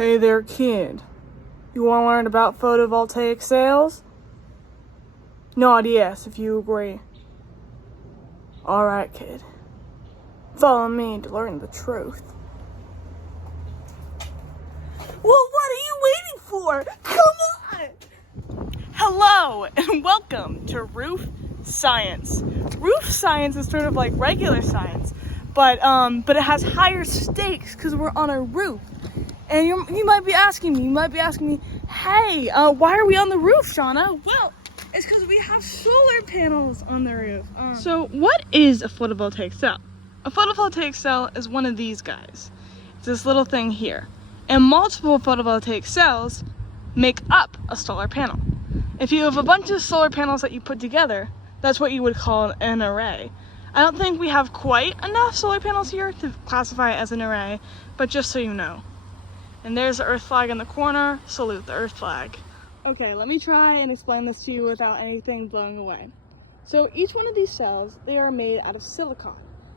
Hey there, kid. You want to learn about photovoltaic cells? Nod yes if you agree. Alright, kid. Follow me to learn the truth. Well, what are you waiting for? Come on! Hello, and welcome to Roof Science. Roof science is sort of like regular science, but it has higher stakes because we're on a roof. And you might be asking me, hey, why are we on the roof, Shauna? Well, it's because we have solar panels on the roof. So what is a photovoltaic cell? A photovoltaic cell is one of these guys. It's this little thing here. And multiple photovoltaic cells make up a solar panel. If you have a bunch of solar panels that you put together, that's what you would call an array. I don't think we have quite enough solar panels here to classify it as an array, but just so you know. And there's the Earth flag in the corner. Salute the Earth flag. Okay, let me try and explain this to you without anything blowing away. So each one of these cells, they are made out of silicon.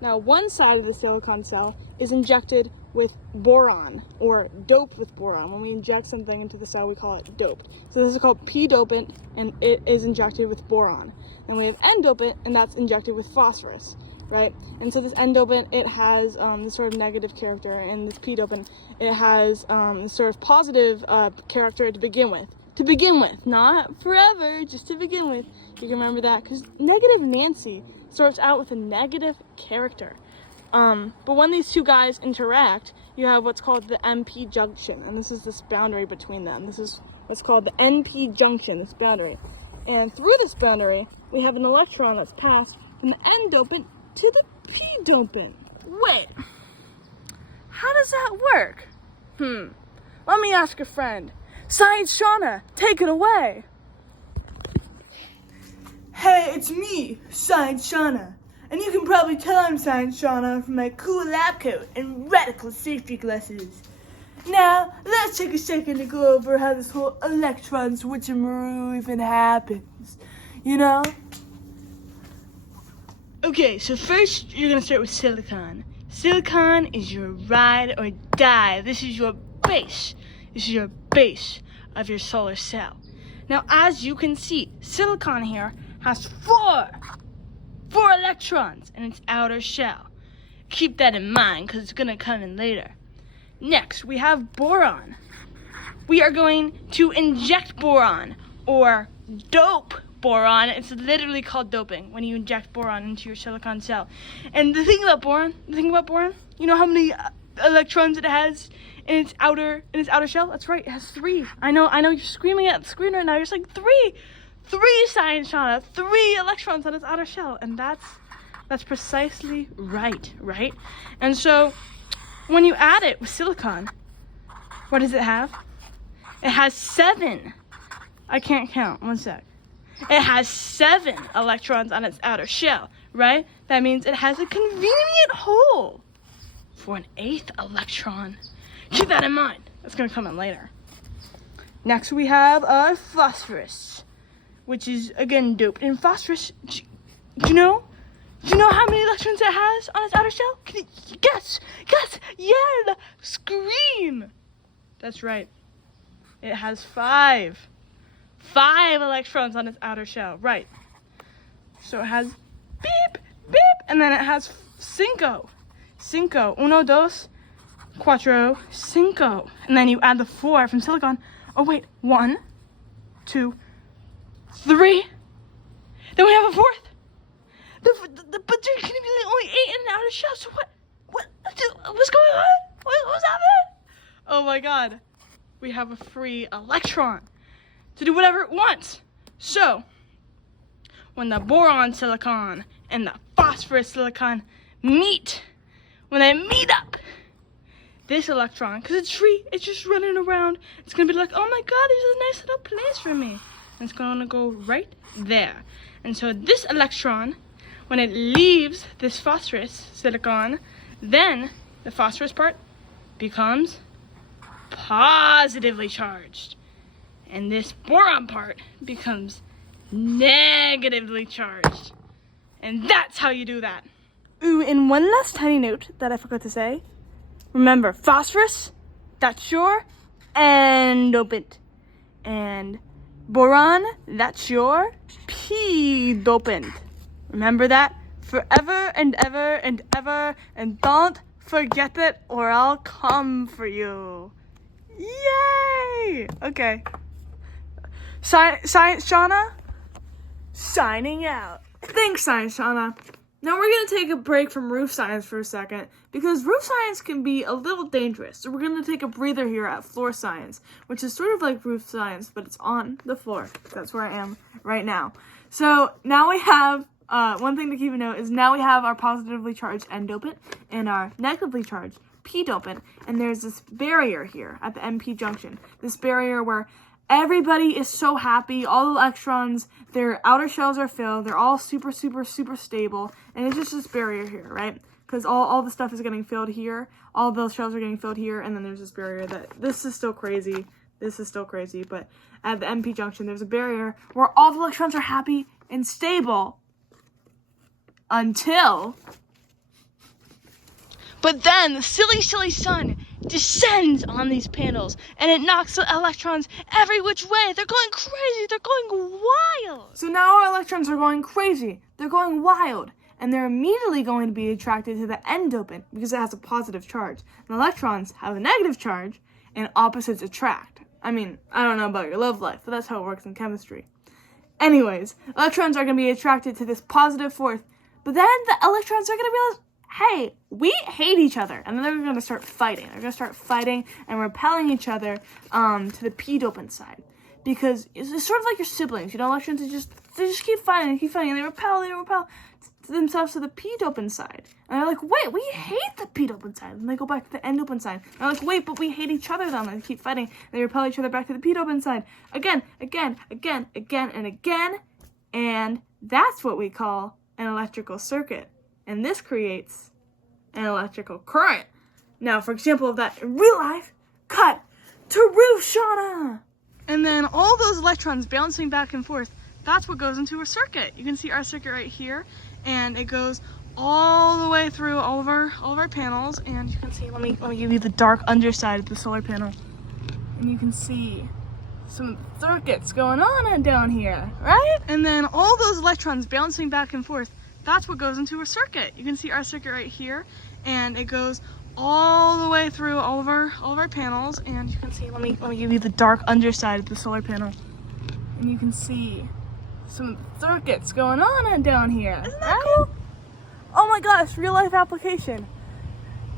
Now one side of the silicon cell is injected with boron, or doped with boron. When we inject something into the cell, we call it doped. So this is called P dopant, and it is injected with boron. And we have N dopant, and that's injected with phosphorus. Right? And so this N dopant, it has this sort of negative character, and this P dopant, it has this sort of positive character to begin with. To begin with, not forever, just to begin with. You can remember that, because negative Nancy starts out with a negative character. But when these two guys interact, you have what's called the NP junction, and this is this boundary between them. This is what's called the NP junction, this boundary. And through this boundary, we have an electron that's passed from the N dopant to the P dopant. Wait, how does that work? Let me ask a friend. Science Shauna, take it away. Hey, it's me, Science Shauna. And you can probably tell I'm Science Shauna from my cool lab coat and radical safety glasses. Now, let's take a second to go over how this whole electron switcheroo even happens. You know? Okay, so first you're gonna start with silicon. Silicon is your ride or die. This is your base. This is your base of your solar cell. Now, as you can see, silicon here has four electrons in its outer shell. Keep that in mind because it's gonna come in later. Next, we have boron. We are going to inject boron or dope boron. It's literally called doping when you inject boron into your silicon cell. And the thing about boron, you know how many electrons it has in its outer shell? That's right, it has 3. I know you're screaming at the screen right now. You're just like, 3 Science Shauna, 3 electrons on its outer shell, and that's precisely right? And so when you add it with silicon, what does it have? It has 7. I can't count. One sec. It has 7 electrons on its outer shell, right? That means it has a convenient hole for an 8th electron. Keep that in mind. That's going to come in later. Next, we have phosphorus, which is, again, doped. And phosphorus, do you know how many electrons it has on its outer shell? Can you guess? Yell! Scream! That's right. It has 5 electrons on its outer shell, right? So it has beep, and then it has cinco, uno, dos, cuatro, cinco. And then you add the 4 from silicon. Oh wait, 1, 2, 3. Then we have a 4th. But there can be only 8 in the outer shell, so what's going on? What's happening? Oh my god. We have a free electron to do whatever it wants. So, when the boron silicon and the phosphorus silicon meet, when they meet up, this electron, because it's free, it's just running around, it's going to be like, oh my god, this is a nice little place for me. And it's going to go right there. And so this electron, when it leaves this phosphorus silicon, then the phosphorus part becomes positively charged. And this boron part becomes negatively charged. And that's how you do that. Ooh, and one last tiny note that I forgot to say. Remember, phosphorus, that's your N dopant. And boron, that's your P dopant. Remember that forever and ever and ever, and don't forget it or I'll come for you. Yay! Okay. Science Shauna, signing out. Thanks, Science Shauna. Now we're going to take a break from roof science for a second because roof science can be a little dangerous. So we're going to take a breather here at floor science, which is sort of like roof science, but it's on the floor. That's where I am right now. So now we have, one thing to keep in note is now we have our positively charged N dopant and our negatively charged P dopant. And there's this barrier here at the MP junction. This barrier where everybody is so happy, all the electrons, their outer shells are filled, they're all super, super, super stable, and it's just this barrier here, right? Because all the stuff is getting filled here, all those shells are getting filled here, and then there's this barrier this is still crazy, but at the MP junction, there's a barrier where all the electrons are happy and stable until... But then the silly, silly sun descends on these panels and it knocks the electrons every which way. They're going crazy. They're going wild. So now our electrons are going crazy. They're going wild. And they're immediately going to be attracted to the N dopant because it has a positive charge. And electrons have a negative charge and opposites attract. I mean, I don't know about your love life, but that's how it works in chemistry. Anyways, electrons are going to be attracted to this positive force. But then the electrons are going to realize, hey, we hate each other. And then they're going to start fighting. They're going to start fighting and repelling each other to the P dopant side. Because it's sort of like your siblings. You know, electrons, they just keep fighting, and they repel themselves to the P dopant side. And they're like, wait, we hate the P dopant side. And they go back to the N dopant side. And they're like, wait, but we hate each other then. And they keep fighting. And they repel each other back to the P dopant side. Again, and again. And that's what we call an electrical circuit. And this creates an electrical current. Now, for example of that in real life, cut to roof, Shauna. And then all those electrons bouncing back and forth, that's what goes into a circuit. You can see our circuit right here, and it goes all the way through all of our panels. And you can see, let me give you the dark underside of the solar panel. And you can see some circuits going on and down here, right? And then all those electrons bouncing back and forth, that's what goes into a circuit. You can see our circuit right here, and it goes all the way through all of our panels. And you can see, let me give you the dark underside of the solar panel. And you can see some circuits going on and down here. Isn't that cool? Oh my gosh, real life application.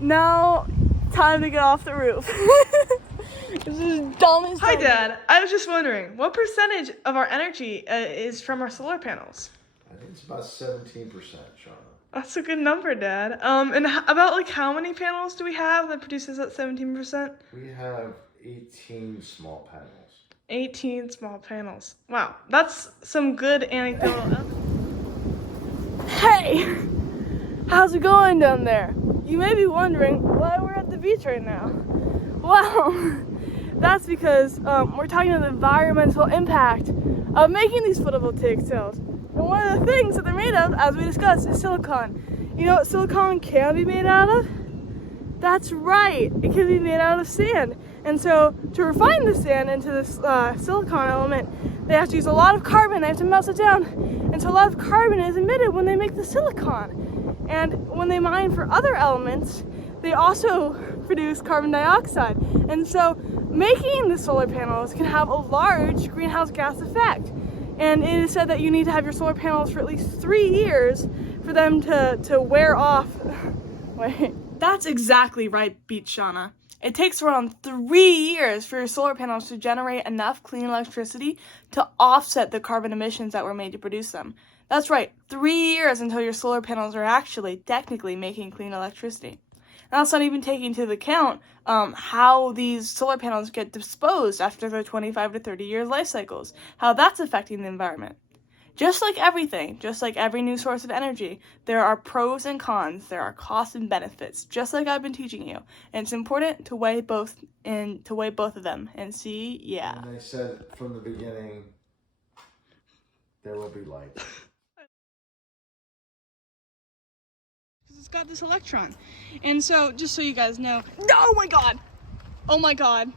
Now, time to get off the roof. This is dumb as Hi, Dad. I was just wondering, what percentage of our energy is from our solar panels? I think it's about 17%, Shauna. That's a good number, Dad. And about like how many panels do we have that produces that 17%? We have 18 small panels. 18 small panels. Wow, that's some good anecdotal. Hey, how's it going down there? You may be wondering why we're at the beach right now. Well, that's because we're talking about the environmental impact of making these photovoltaic cells. And one of the things that they're made of, as we discussed, is silicon. You know what silicon can be made out of? That's right, it can be made out of sand. And so to refine the sand into this silicon element, they have to use a lot of carbon, they have to melt it down. And so a lot of carbon is emitted when they make the silicon. And when they mine for other elements, they also produce carbon dioxide. And so making the solar panels can have a large greenhouse gas effect. And it is said that you need to have your solar panels for at least 3 years for them to wear off. Wait. That's exactly right, Beach Shauna. It takes around 3 years for your solar panels to generate enough clean electricity to offset the carbon emissions that were made to produce them. That's right, 3 years until your solar panels are actually technically making clean electricity. And that's not even taking into account how these solar panels get disposed after their 25 to 30 year life cycles, how that's affecting the environment. Just like everything, just like every new source of energy, there are pros and cons, there are costs and benefits, just like I've been teaching you. And it's important to weigh both of them and see, yeah. And they said from the beginning, there will be light. It's got this electron. And so, just so you guys know, oh my god,